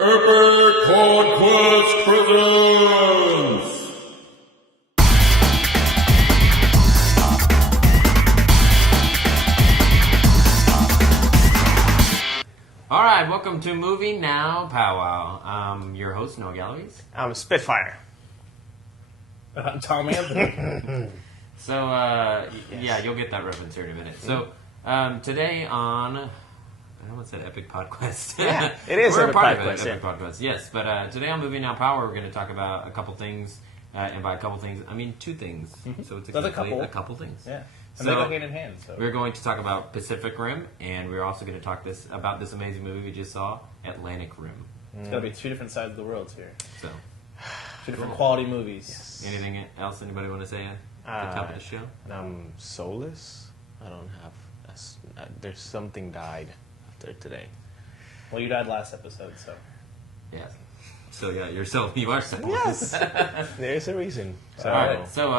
EpicPodQuest presents! Alright, welcome to MovieNow PowWow. I'm your host, Noah Galaviz. I'm Spitfire. I'm Tom Anthony. So, yeah, you'll get that reference here in a minute. So, today on... I almost said EpicPodQuest. Yeah, it is We're a part of EpicPodQuest, it, yeah. EpicPodQuest, yes. But today on MovieNow PowWow, we're going to talk about a couple things. And by a couple things, I mean two things. So it's That's a exactly couple. a couple things. Yeah. So, And they go hand in hand. So we're going to talk about Pacific Rim, and we're also going to talk about this amazing movie we just saw, Atlantic Rim. it's got to be two different sides of the world here. So, Two different quality movies. anything else anybody want to say at the top of the show? And I'm soulless. I don't have. There's something died after today. Well, you died last episode, so. Yes. So yeah, you are self. Yes, there's a reason. So, All right. So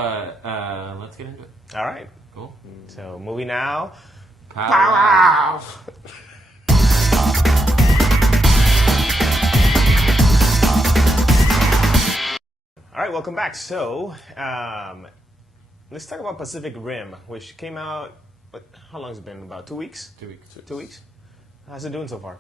let's get into it. all right. Cool. So movie now. Pow. All right, welcome back. So, let's talk about Pacific Rim, which came out. How long has it been? About 2 weeks. 2 weeks. 2 weeks. How's it doing so far?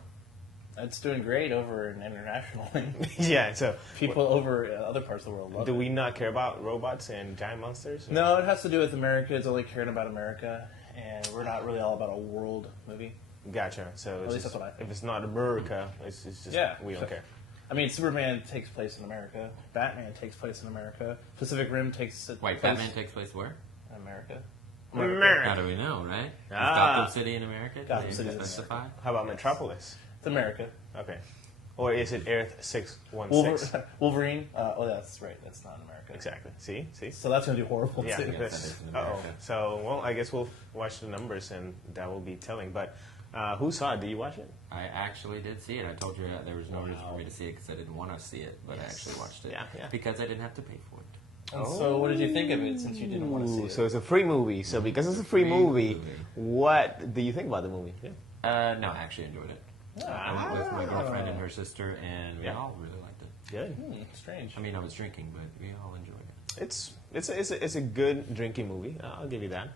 It's doing great over in internationally. Yeah. So, People over other parts of the world love do it. we not care about robots and giant monsters? or- No, it has to do with America. It's only caring about America. And we're not really all about a world movie. Gotcha. So, it's least just- that's what I think. if it's not America, it's just Yeah. we don't care. I mean, Superman takes place in America. Batman takes place in America. Pacific Rim takes Wait, place Batman takes place where? in America. How do we know, right? Is Gotham City in America? Gotham Did City you is specify? How about Metropolis? It's America. Okay. Or is it Earth 616? Wolverine. Oh, that's right. That's not in America. Exactly. See? So that's going to do horrible Yeah. too. Yes, that is in Uh-oh. America. So, well, I guess we'll watch the numbers and that will be telling. But who saw it? Did you watch it? I actually did see it. I told you there was no reason for me to see it because I didn't want to see it, but I actually watched it Yeah, yeah. because I didn't have to pay for it. And so, what did you think of it since you didn't want to see it? So it's a free movie. So because it's a free Free movie, movie. what do you think about the movie? Yeah. No, I actually enjoyed it. I went with my girlfriend and her sister, and we Yeah. all really liked it. Good. Strange. I mean, I was drinking, but we all enjoyed it. It's a good drinking movie. I'll give you that.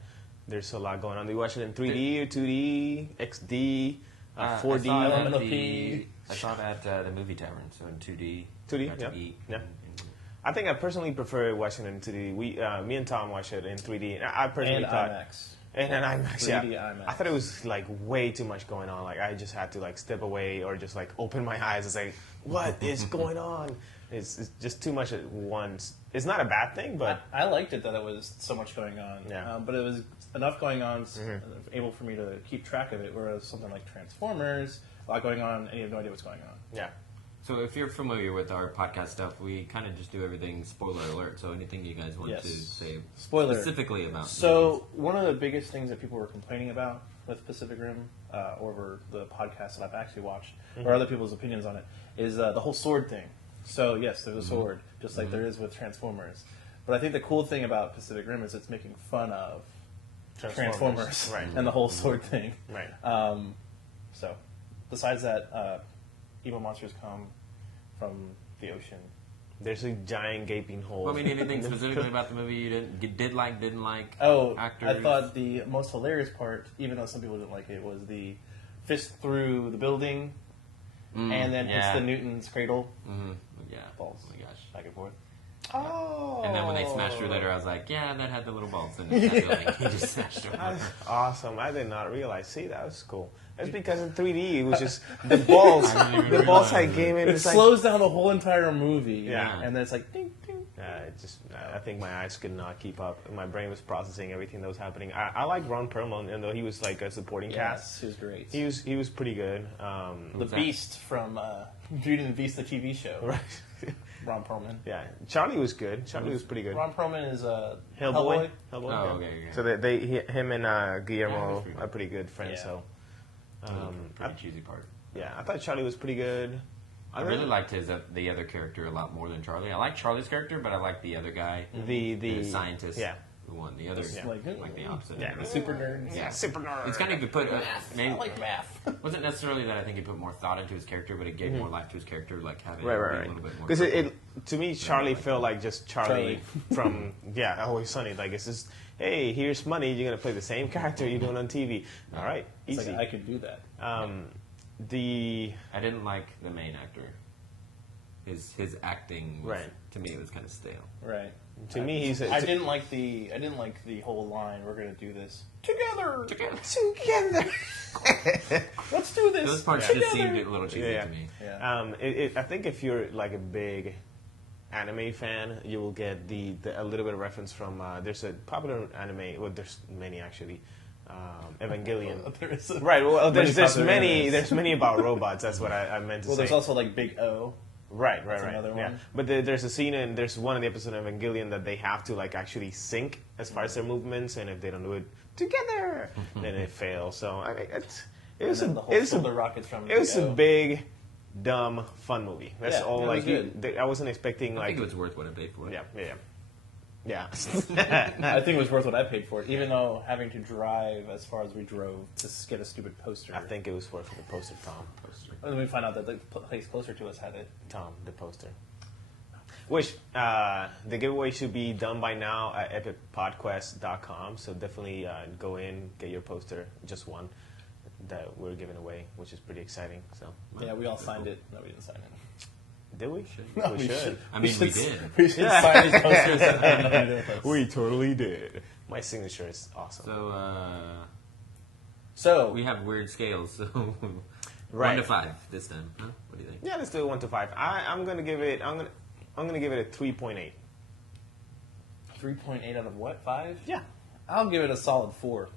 There's a lot going on. Do you watch it in 3D or 2D, XD, 4D? I saw it at LP. I saw that at the movie tavern, so in 2D. 2D, Got to yeah. eat Yeah. and- I think I personally prefer watching it in 2D. Me and Tom watched it in 3D. And I personally And thought, IMAX. and an IMAX, yeah. 3D IMAX. I thought it was like way too much going on. Like I just had to like step away or just like open my eyes and say, "What is going on?" It's just too much at once. It's not a bad thing, but I liked it that there was so much going on. Yeah. But it was enough going on, able for me to keep track of it. Whereas something like Transformers, a lot going on, and you have no idea what's going on. yeah. So if you're familiar with our podcast stuff, we kind of just do everything spoiler alert. So anything you guys want Yes. to say Spoiler. specifically about So one of the biggest things that people were complaining about with Pacific Rim, over the podcast that I've actually watched, or other people's opinions on it, is the whole sword thing. So yes, there's a sword, just like there is with Transformers. But I think the cool thing about Pacific Rim is it's making fun of Transformers Right. and the whole sword thing. Right. So, besides that, evil monsters come from the ocean. There's a giant gaping hole. Well, I mean, anything specifically about the movie you didn't like? Oh, actors? I thought the most hilarious part, even though some people didn't like it, was the fist through the building and then hits yeah. the Newton's cradle. Mm-hmm. Yeah. Balls. Oh my gosh. Back and forth. Oh. And then when they smashed through later, I was like, yeah, that had the little balls in it. That building. He just smashed through. That's awesome. I did not realize. See, that was cool. That's because in 3D it was just the balls. The balls had game in. It It's like, slows down the whole entire movie. Yeah. And then it's like, ding, ding. I think my eyes could not keep up. My brain was processing everything that was happening. I like Ron Perlman, even though he was like a supporting cast. Yes, he was great. He was pretty good. The Beast from Beauty and the Beast, the TV show. Right. Ron Perlman. Yeah, Charlie was good. Charlie was pretty good. Ron Perlman is Hellboy. Oh, yeah. okay. So him and Yeah, Guillermo that's pretty are pretty good friends. Yeah. So Pretty cheesy part. yeah, I thought Charlie was pretty good. I really liked the other character a lot more than Charlie. I like Charlie's character, but I like the other guy, the scientist. Yeah, one. The other's Yeah. like the opposite. Yeah. The super nerds. Yeah, super nerd. It's kind of you put maybe I like math. wasn't necessarily that I think he put more thought into his character, but it gave more life to his character, like having Right, it be right, a right. little bit more. Because purple. to me, Charlie felt like just Charlie from Always Sunny. Like it's just, hey, here's money. You're gonna play the same character you're doing on TV. All right, It's easy. like, I could do that. I didn't like the main actor. His acting was, Right. to me, it was kind of stale. Right. To me, he's I didn't like the whole line. We're gonna do this together. together. Let's do this. Those parts together. just seemed a little cheesy Yeah. to me. Yeah. I think if you're like a big anime fan, you will get a little bit of reference from. There's a popular anime. Well, there's many actually. Evangelion. There is a- Right. Well, there's popular many. animes. There's many about robots. That's what I meant to Well, say. there's also like Big O. Right. another Yeah. one. But there's a scene and there's one in the episode of Evangelion that they have to like actually sync as far as their movements, and if they don't do it together, then it fails. So I mean, it was And then the rockets from it was Big a O. big, dumb, fun movie. That's Yeah, all. it Like was good. I wasn't expecting I like think it was worth what I paid for it. yeah. I think it was worth what I paid for it, even though having to drive as far as we drove to get a stupid poster. I think it was worth the poster. And then we find out that the place closer to us had it. The poster. Which the giveaway should be done by now at EpicPodQuest.com. So definitely go in, get your poster, just one that we're giving away, which is pretty exciting. So Yeah, we all signed it. No, we didn't sign it. did we? No, we should. I mean, we did. We should sign these posters. That have nothing to do with us. We totally did. My signature is awesome. So So we have weird scales. So 1 Right. to 5 this time. Huh? What do you think? Yeah, let's do it 1 to 5. I'm gonna give it. I'm gonna give it a 3.8. 3.8 out of what? 5? Yeah. I'll give it a solid 4.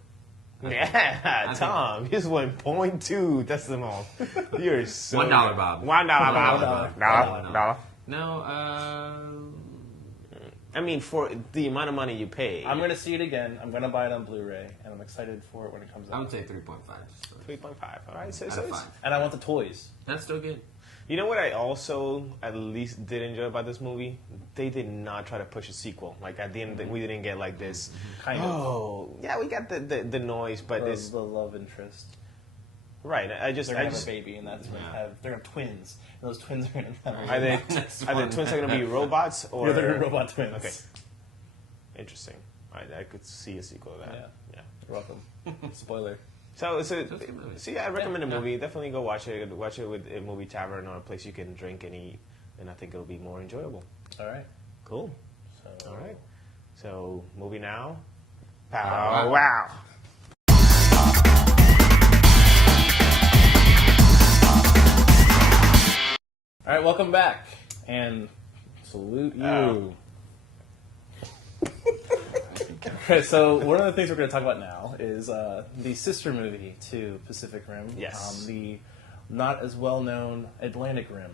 Yeah, Tom, you just went 0.2 decimal. You're so $1, good. Bob. $1, Bob. $1. Dollar. No, I mean, for the amount of money you pay. I'm going to see it again. I'm going to buy it on Blu-ray, and I'm excited for it when it comes I out. would say 3.5. just for- 3.5. All right, so Out of it's- 5. And I want the toys. That's still good. You know what I also at least did enjoy about this movie? They did not try to push a sequel. Like at the end, we didn't get like this. Kind of. Oh, yeah, we got the noise, but The, it's the love interest. right. I just They're I going to just have a baby, and that's going to Yeah. have... They're going to have twins. And those twins are going to have... are they Next are the one. twins are gonna be robots or Yeah, they're robot twins. Okay, interesting. I could see a sequel to that. Yeah. Yeah. You're welcome. Spoiler. So, That's a good movie. see, I recommend the Yeah. movie. Definitely go watch it. Watch it with a movie tavern or a place you can drink and eat, and I think it'll be more enjoyable. All right. Cool. So, All right. So, movie now. Pow. Wow. All right, welcome back. And salute you. Okay, so one of the things we're going to talk about now is the sister movie to Pacific Rim. Yes. The not as well known Atlantic Rim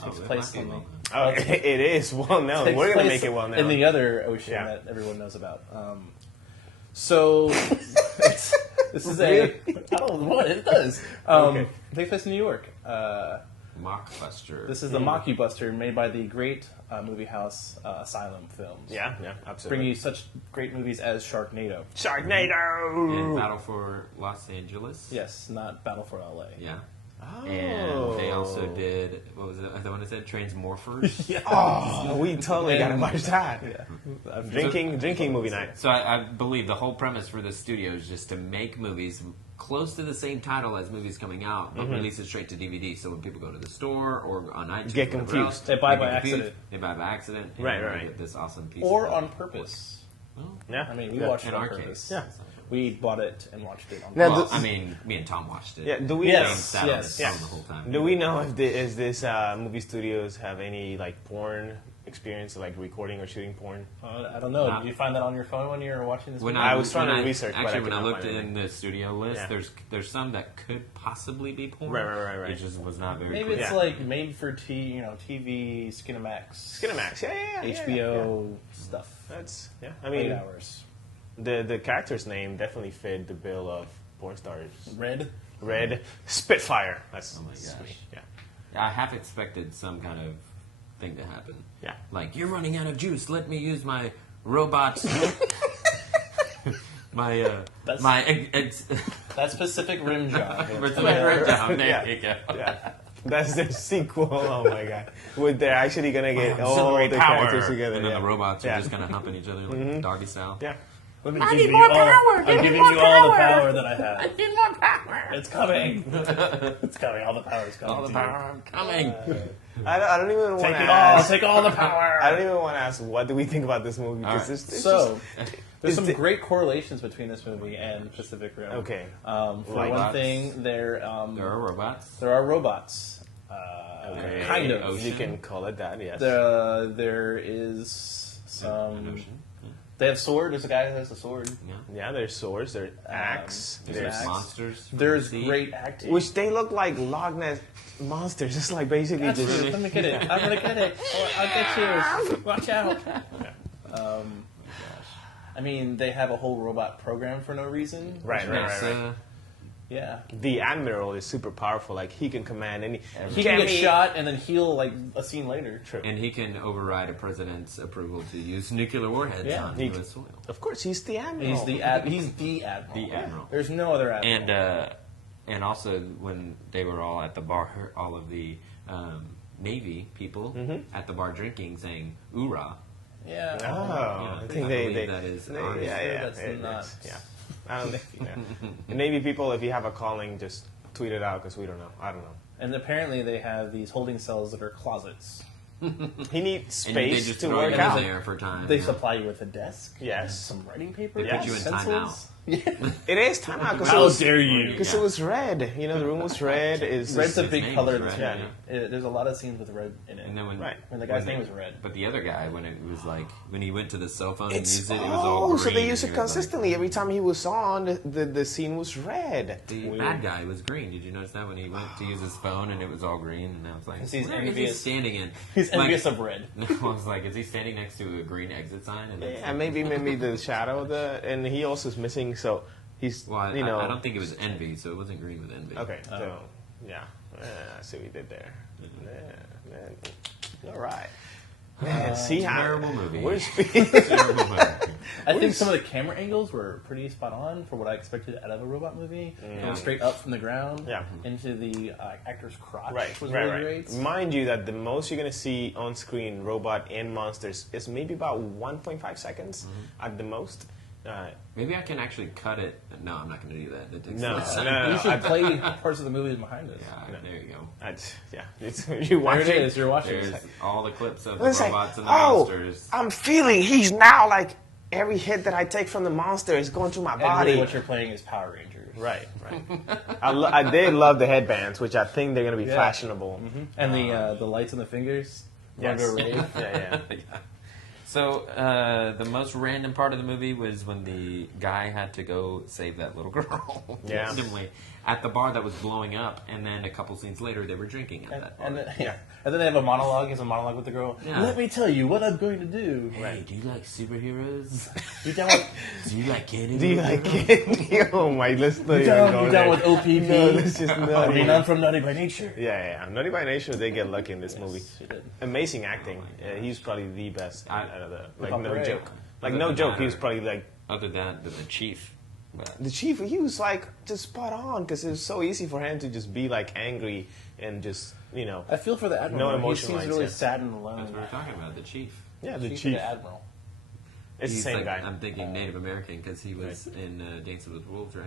takes it place might on be the. well Oh, it is well known. takes We're gonna place make it well known. in the other ocean Yeah. that everyone knows about. So this is a. I don't know what it does. Okay. It takes place in New York. Mockbuster. This is the Mockbuster made by the great movie house Asylum Films. Yeah, absolutely. Bringing you such great movies as Sharknado. Sharknado. And Battle for Los Angeles. Yes, not Battle for LA. Yeah. Oh. And they also did, what was it? The one that said Transmorphers. Oh, we totally gotta And- watch that. Yeah. Drinking movie night. So I believe the whole premise for this studio is just to make movies close to the same title as movies coming out, but release it straight to DVD. So when people go to the store or on iTunes, Get or whatever confused. else, They buy get by confused. accident. They buy by accident. And Right, they right. Get this awesome piece. Or of on purpose. Yeah. I mean, we Yeah. watched it in on our purpose. case. Yeah. We bought it and watched it on Now, purpose. Well, I mean, me and Tom watched it. Yeah. Do we? Yes. Tom sat on his yes. phone the whole time. Do we know if this movie studios have any like porn experience, like recording or shooting porn? I don't know. Nah. Did you find that on your phone when you were watching this When movie? I was trying when to research, but I Actually, could when I not looked find in the studio list, Yeah. there's some that could possibly be porn. Right. It just was not very. Maybe clear. it's Yeah. like made for TV, Skinamax. Skinamax. Yeah. HBO stuff. That's yeah. I 8 mean, hours. the character's name definitely fit the bill of porn stars. Red. Spitfire. That's Oh my gosh. me. Yeah. I half expected some kind of thing to happen. Yeah. Like, you're running out of juice. Let me use my robot That's- my That's Pacific Rim job. Pacific Rim job. There Yeah. you go. Yeah. That's their sequel. Oh my god! Where they're actually gonna get all Auxiliary the power. characters together. And then yeah. the robots are Yeah. just kind of humping each other like doggy style. Yeah. Let me I give need you more all, power. I'm Give me giving more you all the power. power that I have. I need more power. It's coming. It's coming. All the power is coming. All the to you. power coming. I don't even want Take to it all. ask. Take all the power. I don't even want to ask what do we think about this movie All because right. it's So, there's Is some the- great correlations between this movie and Pacific Rim. Okay. For Like one robots. thing, There are robots. there are robots. Okay. Kind of. Ocean. You can call it that. Yes. There is An some. ocean. They have sword. There's a guy that has a sword. Yeah. Yeah, there's swords, there's axe, there's There's axe. monsters. from There's the sea. great acting. which they look like Loch Ness monsters. It's like basically That's just it. Let me get it. I'm gonna get it. I'll get you. Watch out. I mean, they have a whole robot program for no reason. right. NASA. Yeah. The admiral is super powerful. Like he can command any. He can get shot and then heal like a scene later. True. And he can override a president's approval to use nuclear warheads Yeah. on He U.S. soil. Of course, he's the admiral. He's the admiral. The admiral. There's no other admiral. And also when they were all at the bar, all of the Navy people at the bar drinking, saying "Oorah." Yeah. Oh, Yeah, I think I they believe that is honest. yeah, That's it not- is, yeah. I don't, yeah. Navy people, if you have a calling, just tweet it out because we don't know. I don't know. And apparently they have these holding cells that are closets. He needs And they space just to throw work you in out. there for time. They yeah. supply you with a desk. Yes. Some writing paper. They put you in pencils. It is time out because How it was dare you? because it was red. You know, the room was red. Red's a His big name color. is in this red, movie. There's a lot of scenes with red in it. And then when Right. When the guy's when name they- was Red. But the other guy, when it was like when he went to the cell phone and It's used it, it was all green. so they use and it he was like- consistently. Every time he was on, the scene was red. The Weird. bad guy was green. Did you notice that when he went to use his phone and it was all green? And I was like, Because he's where is he envious. standing in? He's Like- envious of red. No, I was like, is he standing next to a green exit sign? And Yeah, maybe the shadow of and he also is missing. So he's Well, I you know. don't think it was envy, so it wasn't green with envy. Okay, so yeah, I see what you did there. All right. Man, see how terrible movie. We're Terrible movie. I think some of the camera angles were pretty spot on for what I expected out of a robot movie. Going straight up from the ground Yeah. into the actor's crotch right, was right, really right. great. Mind you that the most you're gonna see on screen, robot and monsters, is maybe about 1.5 seconds at the most. Maybe I can actually cut it. No, I'm not going to do that. That takes No, less no, time. no, You should play parts of the movies behind us. Yeah, there you go. Yeah, it's, There you watch it is. You're watching. There's it. all the clips of the It's like, robots and the oh, monsters. I'm feeling he's now like every hit that I take from the monster is going through my And body. really what you're playing is Power Rangers. Right. I did love the headbands, which I think they're going to be fashionable. And the lights on the fingers. Yes. Going to a rave. Yeah. So the most random part of the movie was when the guy had to go save that little girl Yeah. randomly at the bar that was blowing up, and then a couple scenes later they were drinking at that bar. And then they have a monologue. He has a monologue with the girl. Yeah. Let me tell you what I'm going to do. Hey, do you like superheroes? You down with Do you like candy? Do you like it? Oh my, let's not you even down, go you there. down with OPP? No, let's just not I mean, even- I'm from Naughty by Nature. Yeah. Naughty by Nature, they get lucky in this movie. She did. Amazing acting. He's probably the best out of the. Like, Papa no Ray. joke. Like, Other no than joke. that, He was probably like. Other than the chief. But The chief, he was like just spot on because it was so easy for him to just be like angry and just, you know. I feel for the admiral. No He emotion seems lines, really yeah. sad and alone. that's what we're talking about, the chief. Yeah, the Chief chief. of the admiral. It's the He's same like, guy. I'm thinking Native American because he was in Dances with Wolves, right?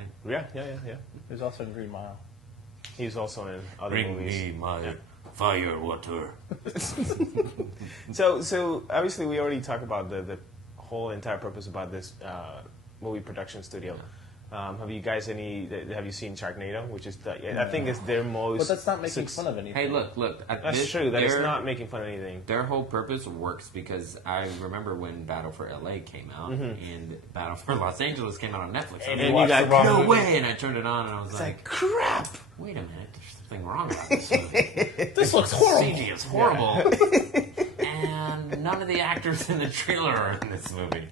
Yeah. He was also in Green Mile. He was also in other movies. my fire water. So obviously we already talked about the whole entire purpose about this movie production studio. Have you seen Sharknado, which is I think it's their most. But that's not making fun of anything. Hey, look. That's true. That is not making fun of anything. Their whole purpose works because I remember when Battle for LA came out and Battle for Los Angeles came out on Netflix. And I you was got like, the wrong no movie. way! And I turned it on and I was It's like, like crap. wait a minute, there's something wrong about this movie. This looks horrible. CG is horrible. And none of the actors in the trailer are in this movie.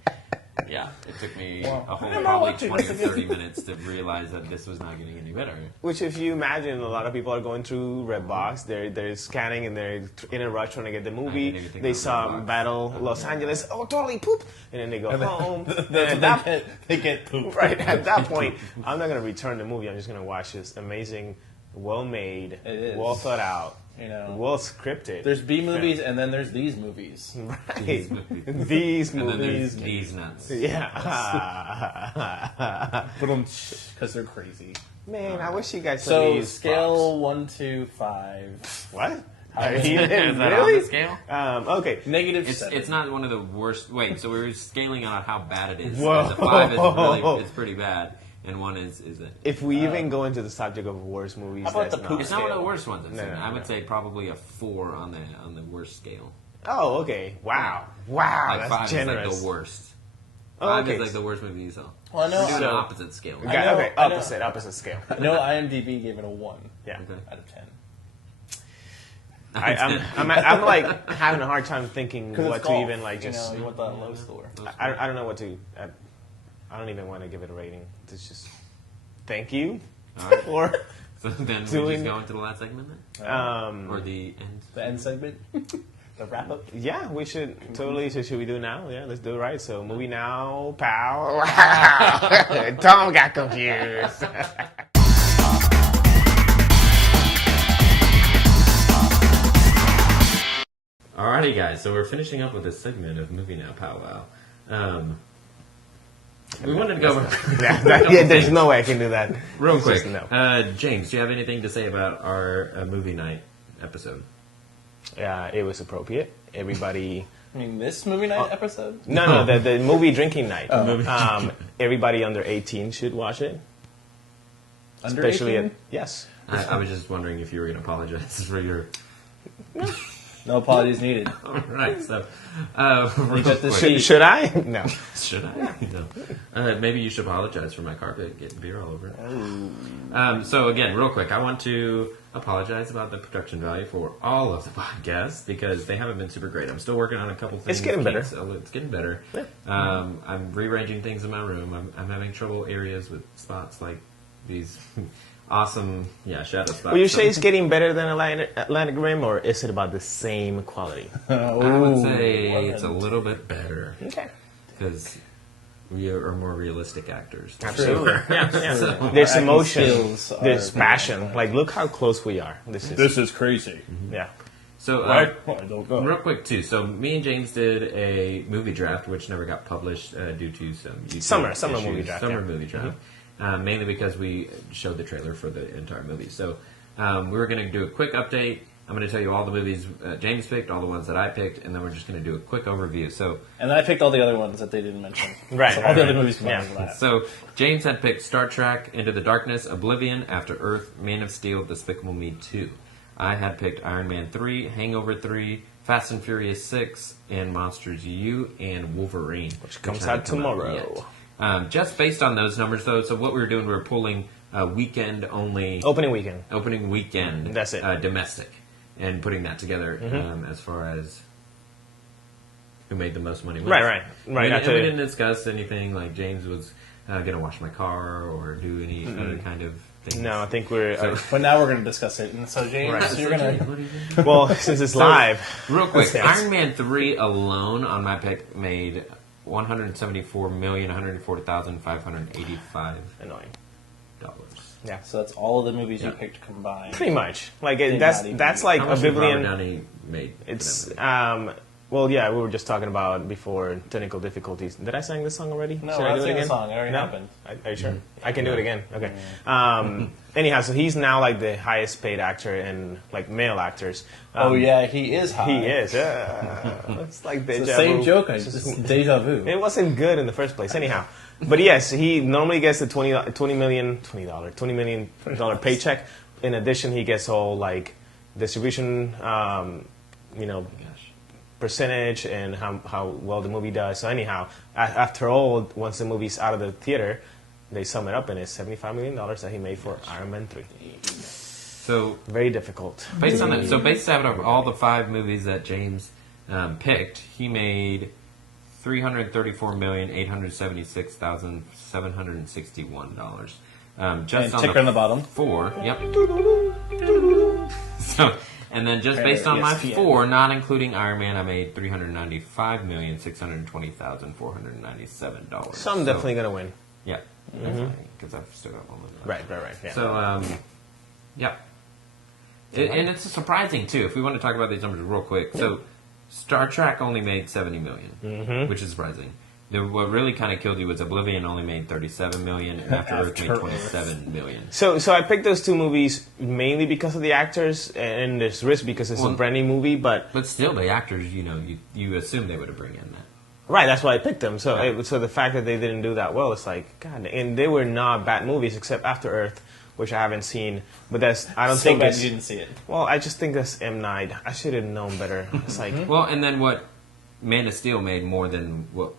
Yeah, it took me Well, a whole I'm not probably watching 20 or this again. 30 minutes to realize that this was not getting any better. Which, if you imagine, a lot of people are going through Redbox. They're scanning and they're in a rush trying to get the didn't movie. even think They about saw Redbox. Battle Los Angeles. Oh, totally poop. And then they go home. That's And what they get poop. right at that point, I'm not going to return the movie. I'm just going to watch this amazing, well-made, It is. well thought out, You know, well scripted. there's B movies and then there's these movies. right. These movies. These And then movies. there's these nuts. Yeah. Because they're crazy. Man, I wish you guys saw So these scale 1 to 5. pops. What? How Are you Is that on really? the scale? Okay. -7. It's not one of the worst. Wait, so we were scaling on how bad it is. Whoa. The 5 is really, it's pretty bad, and 1 is it? If we even go into the subject of worst movies, How about that's the not- poop It's not one of the scale. worst ones I've No, seen. no, I would no. say probably a 4 on the worst scale. Oh, okay. Wow. Wow, Like that's 5 generous. is like the worst. Oh, 5 okay. is like the worst movie you saw. Well, I know. We're doing So- an opposite scale. Okay, I know- okay, I know. opposite scale. I know IMDb gave it a 1 Yeah. Okay. out of 10. I'm like having a hard time thinking Because what to even like you just. know, you want that low score. I don't know what to. I don't even want to give it a rating. It's just thank you All right. for So then we Doing- just go into the last segment then? Or the end? The end segment? The wrap up? yeah. We should totally. So should we do it now? Yeah, let's do it right. So movie now, pal. Tom got confused. Alrighty, guys. So we're finishing up with this segment of MovieNow PowWow. We wanted to go over yeah, there's no way I can do that. real It's quick. just no. James, do you have anything to say about our movie night episode? Yeah, it was appropriate. Everybody. I mean, this movie night episode? No, the movie drinking night. Movie Everybody under 18 should watch it. Under Especially 18? yes. I was just wondering if you were going to apologize for your. No apologies needed. All right, so You got the real quick. sheet. Should I? No. Should I? No. Maybe you should apologize for my carpet getting beer all over it. So again, real quick, I want to apologize about the production value for all of the podcasts because they haven't been super great. I'm still working on a couple things. It's getting better. So it's getting better. I'm rearranging things in my room. I'm having trouble areas with spots like these awesome, shadow spots. Would you say it's getting better than Atlantic Rim, or is it about the same quality? I would say it's a little bit better Okay. because we are more realistic actors. Absolutely. Yeah. So- There's Our acting emotion. skills are There's very passion. high. Like, look how close we are. This is. This is crazy. Yeah. So, Right? I don't know. real quick too. So, me and James did a movie draft, which never got published due to some YouTube Summer issues. movie draft, Summer yeah. movie draft. Mainly because we showed the trailer for the entire movie. So, we were going to do a quick update. I'm going to tell you all the movies James picked, all the ones that I picked, and then we're just going to do a quick overview. So, And I picked all the other ones that they didn't mention. Right, So right, all the other right. movies combined Yeah. for that. So James had picked Star Trek, Into the Darkness, Oblivion, After Earth, Man of Steel, Despicable Me 2. I had picked Iron Man 3, Hangover 3, Fast and Furious 6, and Monsters U, and Wolverine. Which comes hadn't out come tomorrow. yet. Just based on those numbers, though, so what we were doing, we were pulling weekend only, Opening weekend. opening weekend, That's it. domestic, and putting that together as far as who made the most money. wins. Right. And we After- didn't discuss anything like James was going to wash my car or do any other kind of thing. No, I think we're. But now we're going to discuss it. And so, James, Right. you're going to. What do you think? well, since it's live. Real quick, Yes. Iron Man 3 alone on my pick made $174,140,585. Annoying. Yeah. So that's all of the movies you Yeah. picked combined. Pretty much. Like, Did that's not even- like How a much did Robert biblion. Downey made? for It's that movie? well, yeah, we were just talking about before technical difficulties. Did I sing this song already? No, Should I I do it sang the again? song. It already No? happened. Are you sure? I can do it again. Okay. Anyhow, so he's now like the highest paid actor in like male actors. Oh, yeah, he is high. He is. It's like It's deja the same vu. joke. It's deja vu. It wasn't good in the first place, anyhow. But yes, he normally gets the $20 million paycheck. In addition, he gets all like distribution, percentage and how well the movie does. So anyhow, after all, once the movie's out of the theater, they sum it up and it's $75 million that he made for Iron Man 3. So Very difficult. based on that, so based out of all the 5 movies that James picked, he made $334,876,761. Just And on ticker on the bottom. 4. Yep. So, and then just based on my ESPN. 4, not including Iron Man, I made $395,620,497. So I'm definitely gonna win. Yeah, because I've still got one more. Right. Yeah. So, yeah. And it's surprising, too, if we want to talk about these numbers real quick. So, Star Trek only made $70 million, which is surprising. What really kind of killed you was Oblivion only made $37 million, and After Earth made $27 million. So I picked those two movies mainly because of the actors, and there's risk because it's a brand new movie. But still, the actors, you assume they would have bring in that. right, that's why I picked them. So Right. so the fact that they didn't do that well, it's like God. And they were not bad movies, except After Earth, which I haven't seen. But I don't So think bad it's. you didn't see it. Well, I just think that's M. Night. I should have known better. It's like Well, and then what Man of Steel made more than what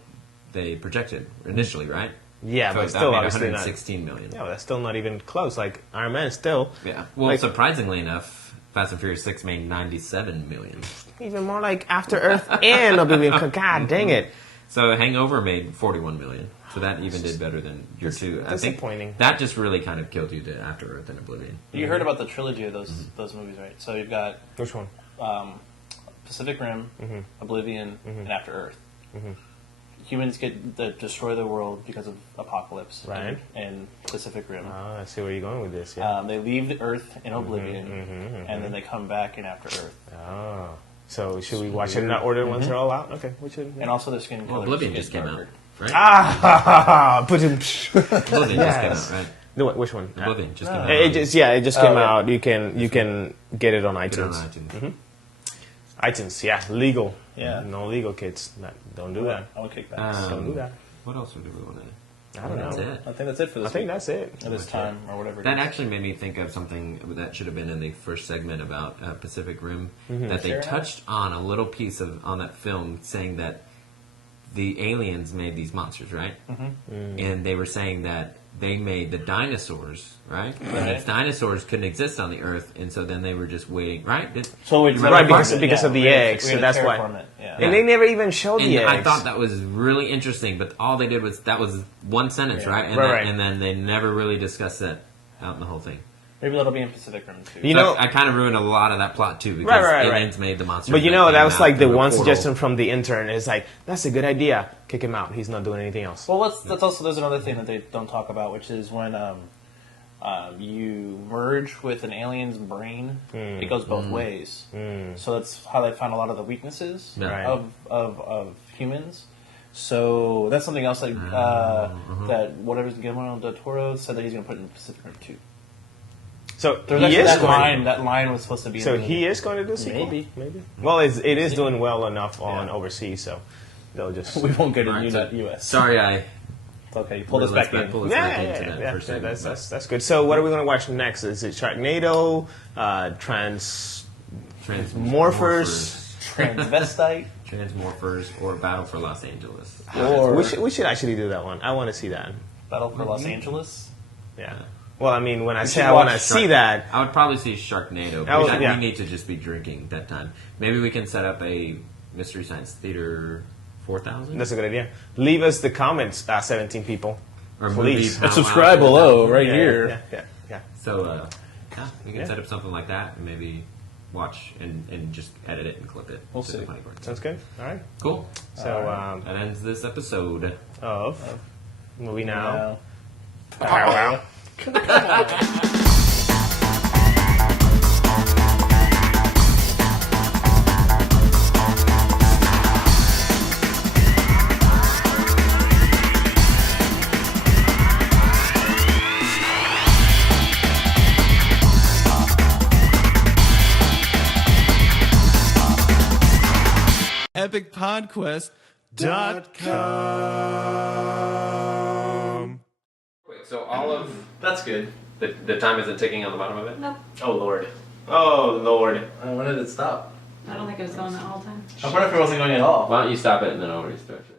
they projected initially, right? yeah, So but that still, made obviously not. $116 million. Yeah, but that's still not even close. Like Iron Man, still Yeah. Well, Like- surprisingly enough, Fast and Furious 6 made $97 million. even more like After Earth and Oblivion. God dang it! So Hangover made $41 million. So that even did better than your two. I think disappointing. that just really kind of killed you to After Earth and Oblivion. You heard about the trilogy of those movies, right? So you've got Which one? Pacific Rim, Oblivion, and After Earth. Mm-hmm. Humans destroy the world because of apocalypse. Right. In Pacific Rim. I see where you're going with this. Yeah. They leave the Earth in Oblivion, and then they come back in After Earth. Oh. So should we watch it in that order once they're all out? Okay, we should. And also their skin color Oblivion gets just came out, darker. right? Put him. Oblivion Yes. just came out, right? No, which one? Oblivion just came out. It just Oh, came yeah. out. You can get it on Get it on iTunes. iTunes. iTunes, yeah, legal. Yeah. No legal kids. Don't do that. I would kick back. Don't do that. What else do we want to? I don't That's know. it. I think that's it for this I think week. that's it. At this time, or whatever it That is. actually made me think of something that should have been in the first segment about Pacific Rim that they Share it. touched on a little piece on that film, saying that the aliens made these monsters, right? And they were saying that they made the dinosaurs, right? And Right. these dinosaurs couldn't exist on the Earth, and so then they were just waiting, right? So we Right, because of the eggs, so that's why. Yeah. And they never even showed And the eggs. I thought that was really interesting, but all they did was that was one sentence, Yeah. right? And, Right. and then they never really discussed that out in the whole thing. Maybe that'll be in Pacific Rim too. You So know- I kind of ruined a lot of that plot too because Right. aliens made the monsters. But you that know, that came was out like the through a one portal. suggestion from the intern. Is like, that's a good idea. Kick him out. He's not doing anything else. Well, that's also there's another thing that they don't talk about, which is when you merge with an alien's brain, it goes both ways. So that's how they found a lot of the weaknesses Yeah. Right. of humans. So that's something else like that. Whatever's Guillermo del Toro said that he's going to put in Pacific Rim 2. So There's he actually is that going. line. That line was supposed to be. So in the he movie. is going to do a sequel. Maybe. Well, it is doing well enough on Yeah. overseas, so they'll just. We won't get a Right, so- US. Sorry, I It's okay. You pulled us back in. Pull us back into that yeah. first segment. That's good. So what are we going to watch next? Is it Sharknado, Transmorphers? Transvestite. Transmorphers, or Battle for Los Angeles. Or We should actually do that one. I want to see that. Battle for Los Angeles. Yeah. Well, I mean, when I say should I want to watch see that, I would probably see Sharknado. I would- because yeah. We need to just be drinking that time. Maybe we can set up a Mystery Science Theater 4000? that's a good idea. Leave us the comments, 17 people. Or Please. Movie And subscribe Powwow. below, right Yeah, here. Yeah. So, yeah, we can Yeah. set up something like that and maybe watch and just edit it and clip it. We'll to the see. funny parts. Sounds good. All right. Cool. So, That ends this episode. of Movie Now. Now. PowWow. EpicPodQuest.com. Wait, so all of That's good. the time isn't ticking on the bottom of it? Nope. Oh Lord. Oh, Lord. When did it stop? I don't think it was going at all times. I wonder if it wasn't going at all. Why don't you stop it and then I'll restart it?